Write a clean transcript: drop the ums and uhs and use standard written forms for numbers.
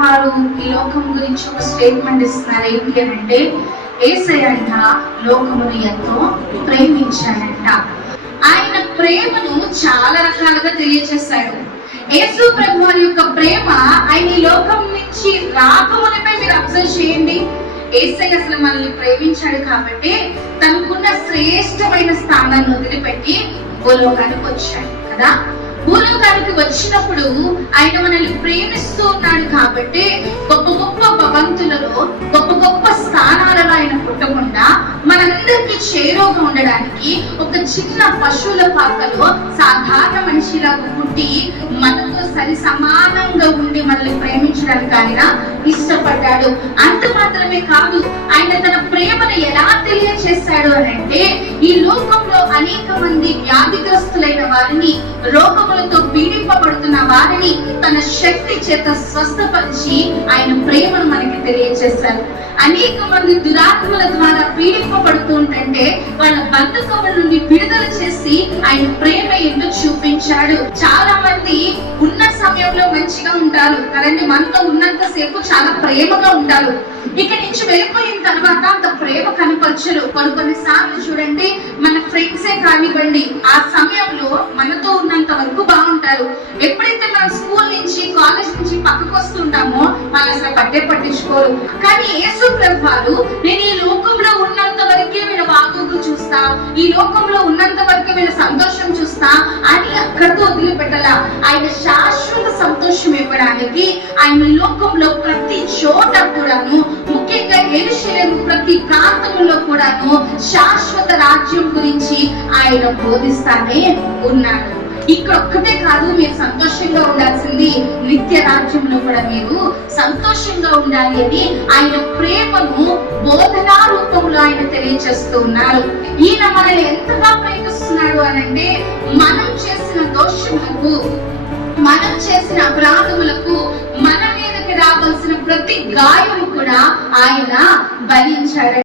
వారు ఈ లోకం గురించి ఒక స్టేట్మెంట్ ఇస్తున్నారు. ఏంటి అంటే, యేసయ్య లోకమును ఎంతో ప్రేమించాడంట. ఆయన ప్రేమను చాలా రకాలుగా తెలియజేశాడు. యేసు ప్రభు వారి యొక్క ప్రేమ ఆయన ఈ లోకం నుంచి రాకమునిపై మీరు అబ్జర్వ్ చేయండి. యేసయ్య అసలు మనల్ని ప్రేమించాడు కాబట్టి తనకున్న శ్రేష్టమైన స్థానాన్ని వదిలిపెట్టి భూలోకానికి వచ్చాడు కదా. భూలోకానికి వచ్చినప్పుడు ఆయన మనల్ని ప్రేమిస్తూ ఉన్నాడు కాబట్టి గొప్ప గొప్ప భవంతులలో గొప్ప గొప్ప స్థానాలలో ఆయన పుట్టకుండా మనందరికీ చేరువగా ఉండడానికి ఒక చిన్న పశువుల పాకలో సాధారణ మనిషిలాగా పుట్టి మనతో సరి సమానంగా ఉండి మనల్ని ప్రేమించడానికి ఆయన ఇష్టపడ్డాడు. అంత మాత్రమే కాదు, ఆయన తన ప్రేమను ఎలా తెలియజేశాడు అని అంటే, ఈ లోకంలో అనేక మంది వ్యాధిగ్రస్తులైన వారిని, రోగములతో పీడింపబడుతున్న వారిని తన శక్తి చేత స్వస్థపరిచి ఆయన ప్రేమను మనకి తెలియజేశారు. అనేక మంది దురాత్మల ద్వారా పీడింపబడుతూ ఉంటే వాళ్ళ బంధకముల నుండి విడుదల చేసి ఆయన ప్రేమ ఏంటో చూపించాడు. చాలా మంది ఉన్న సమయంలో మంచిగా ఉంటారు కదండి, మనతో ఉన్నంత సేపు చాలా ప్రేమగా ఉంటారు. ఇక్కడి నుంచి వెళ్ళిపోయిన తర్వాత అంత ప్రేమ కనపరచరు. కొన్నిసార్లు చూడండి, మన ఫ్రెండ్సే కానివ్వండి, ఆ సమయంలో మనతో ఉన్నంత వరకు బాగుంటారు. ఎప్పుడైతే మనం స్కూల్ నుంచి కాలేజ్ నుంచి పక్కకు వస్తుంటామో వాళ్ళు అసలు పట్టించుకోరు. కానీ యేసు ప్రభు వారు, నేను ఈ లోకంలో ఉన్నంత వరకే వీళ్ళ బాగోగు చూస్తా, ఈ లోకంలో ఉన్నంత వరకే వీళ్ళ సంతోషం చూస్తా అని అక్కడితో వదిలిపెట్టాల. ఆయన శాశ్వత సంతోషం ఇవ్వడానికి ఆయన ఈ లోకంలో ప్రతి చోట కూడాను, ముఖ్యంగా యెరూషలేము ప్రతి ప్రాంతంలో కూడాను శాశ్వత రాజ్యం గురించి ఆయన బోధిస్తానే ఉన్నాడు. ఇక్కడ ఒక్కటే కాదు మీరు సంతోషంగా ఉండాల్సింది, నిత్య రాజ్యంలో కూడా మీరు సంతోషంగా ఉండాలి అని ఆయన ప్రేమను బోధనా రూపంలో ఆయన తెలియజేస్తూ ఉన్నారు. ఈయన మనల్ని ఎంతగా ప్రేమిస్తున్నాడు అనంటే, మనం చేసిన దోషములకు, మనం చేసిన అపరాధములకు, మన మీదకి రావాల్సిన ప్రతి గాయము కూడా ఆయన భరించాడు.